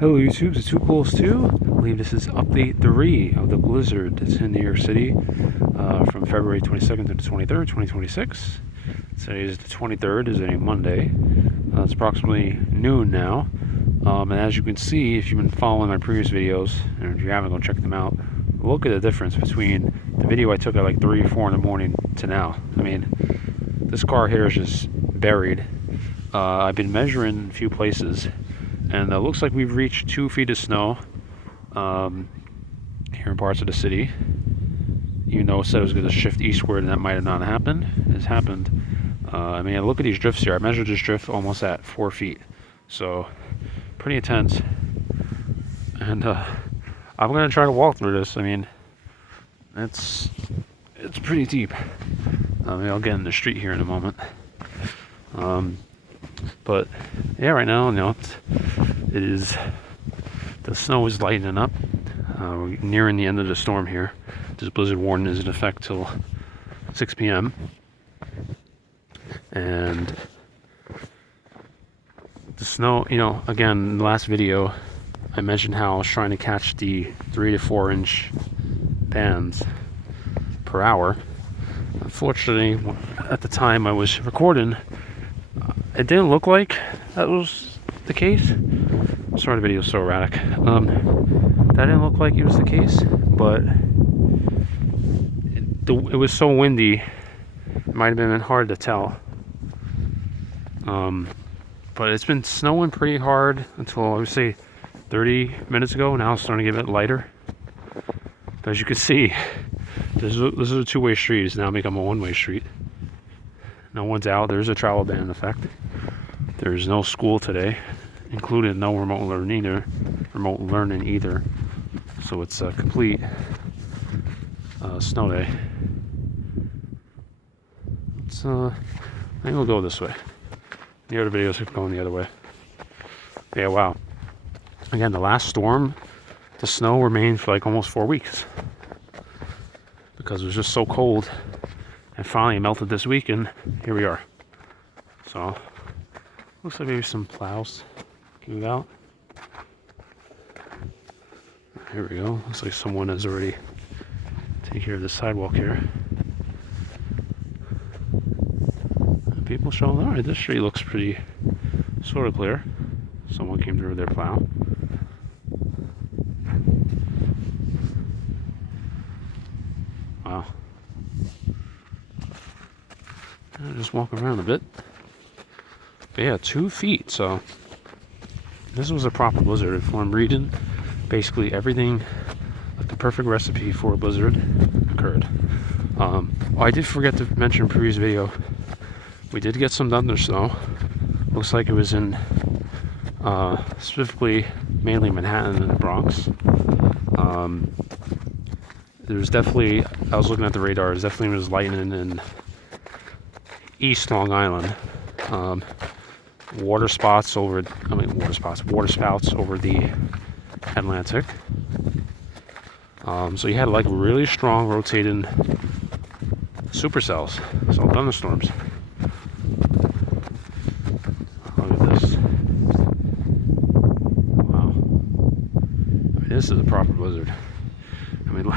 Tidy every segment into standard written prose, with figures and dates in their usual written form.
Hello YouTube, it's 2 Pulse 2. I believe this is update 3 of the blizzard that's in New York City from February 22nd to the 23rd, 2026. Today is the 23rd, is a Monday. It's approximately noon now. And as you can see, if you've been following my previous videos, and if you haven't, go check them out. Look at the difference between the video I took at like 3 or 4 in the morning to now. I mean, this car here is just buried. I've been measuring a few places, and it looks like we've reached 2 feet of snow here in parts of the city. Even though it said it was going to shift eastward, and that might have not happened. It's happened. I mean, look at these drifts here. I measured this drift almost at 4 feet. So, pretty intense. And I'm going to try to walk through this. I mean, it's pretty deep. I mean, I'll get in the street here in a moment. But yeah, right now, the snow is lightening up. We're nearing the end of the storm here. This blizzard warning is in effect till 6 p.m. And the snow, again, in the last video, I mentioned how I was trying to catch the 3 to 4 inch bands per hour. Unfortunately, at the time I was recording, it didn't look like that was the case. Sorry, the video is so erratic. That didn't look like it was the case, but it was so windy, it might have been hard to tell. But it's been snowing pretty hard until, I would say, 30 minutes ago. Now it's starting to get a bit lighter. But as you can see, this is a two-way street. It's now become a one-way street. No one's out. There's a travel ban in effect. There's no school today, including no remote learning either. So it's a complete snow day. I think we'll go this way. The other videos keep going the other way. Yeah, wow. Again, the last storm, the snow remained for like almost 4 weeks because it was just so cold. And finally it melted this week, and here we are. So, looks like maybe some plows came out. Here we go. Looks like someone has already taken care of the sidewalk here. And people showing, alright, this street looks pretty sort of clear. Someone came through with their plow. Wow. I'll just walk around a bit. But yeah, 2 feet. So this was a proper blizzard. If I'm reading, basically everything, like the perfect recipe for a blizzard, occurred. I did forget to mention in the previous video, we did get some thunder snow. Looks like it was in specifically mainly Manhattan and the Bronx. There's definitely, I was looking at the radar, there's definitely was lightning in East Long Island. Water spouts over the Atlantic. So you had like really strong rotating supercells, so thunderstorms. Look at this. Wow. I mean, this is a proper blizzard. I mean,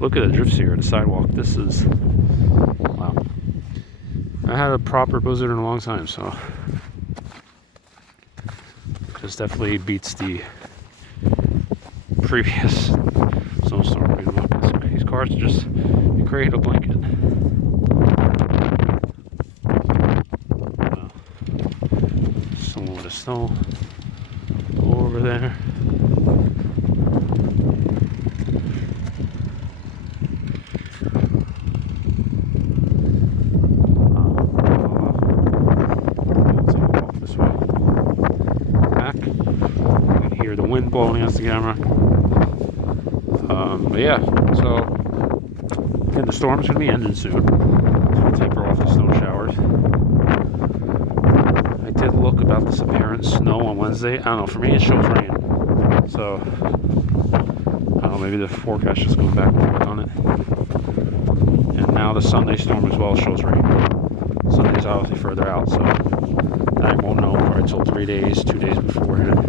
look at the drifts here on the sidewalk. This is, wow. I had a proper blizzard in a long time, so this definitely beats the previous snowstorm. I mean, look, these cars just create a blanket. Wow. Someone with a snow over there. The wind blowing against the camera. But yeah, so again, the storm's going to be ending soon. It's going to taper off the snow showers. I did look about this apparent snow on Wednesday. I don't know, for me it shows rain. So, I don't know, maybe the forecast is going back and forth on it. And now the Sunday storm as well shows rain. Sunday's obviously further out, so I won't know until 2 days beforehand.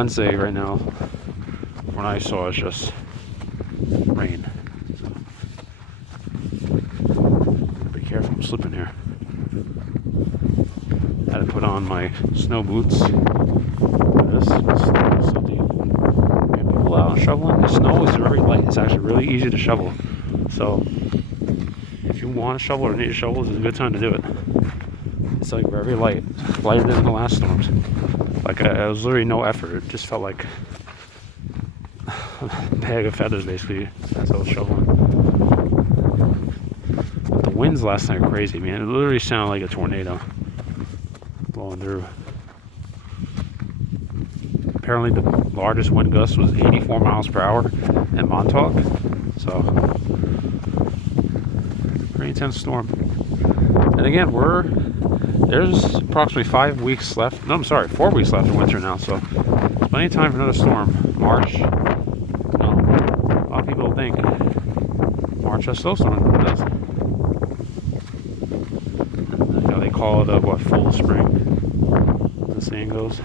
Wednesday right now. What I saw is just rain. Be careful, I'm slipping here. I had to put on my snow boots. This snow is so deep. People out shoveling. The snow is very light. It's actually really easy to shovel. So if you want to shovel or need a shovel, this is a good time to do it. It's like very light, lighter than the last storms. Like it was literally no effort. It just felt like a bag of feathers basically as I was shoveling. But the winds last night were crazy, man. It literally sounded like a tornado blowing through. Apparently the largest wind gust was 84 miles per hour in Montauk. So pretty intense storm. And again, there's approximately 5 weeks left. No, I'm sorry, 4 weeks left in winter now. So there's plenty of time for another storm. March, a lot of people think March has snowstorm. It does. And, they call it full spring. The saying goes.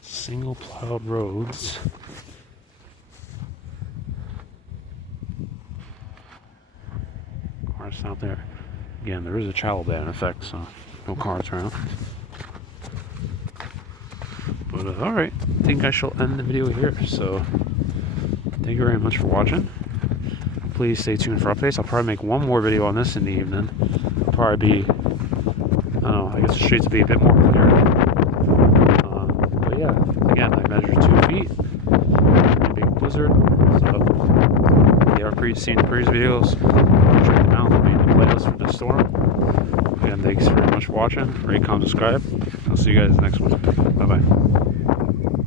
Single plowed roads. Cars out there. Again, there is a travel ban in effect, so no cars around. But alright, I think I shall end the video here. So thank you very much for watching. Please stay tuned for updates. I'll probably make one more video on this in the evening. It'll probably be, I don't know, I guess the streets will be a bit more clear. But yeah, again, I measured 2 feet. Big blizzard. So if you haven't seen the previous videos, check them out. They'll be in the playlist for this storm. Again, thanks very much for watching. Rate, comment, subscribe. I'll see you guys next one. Bye bye.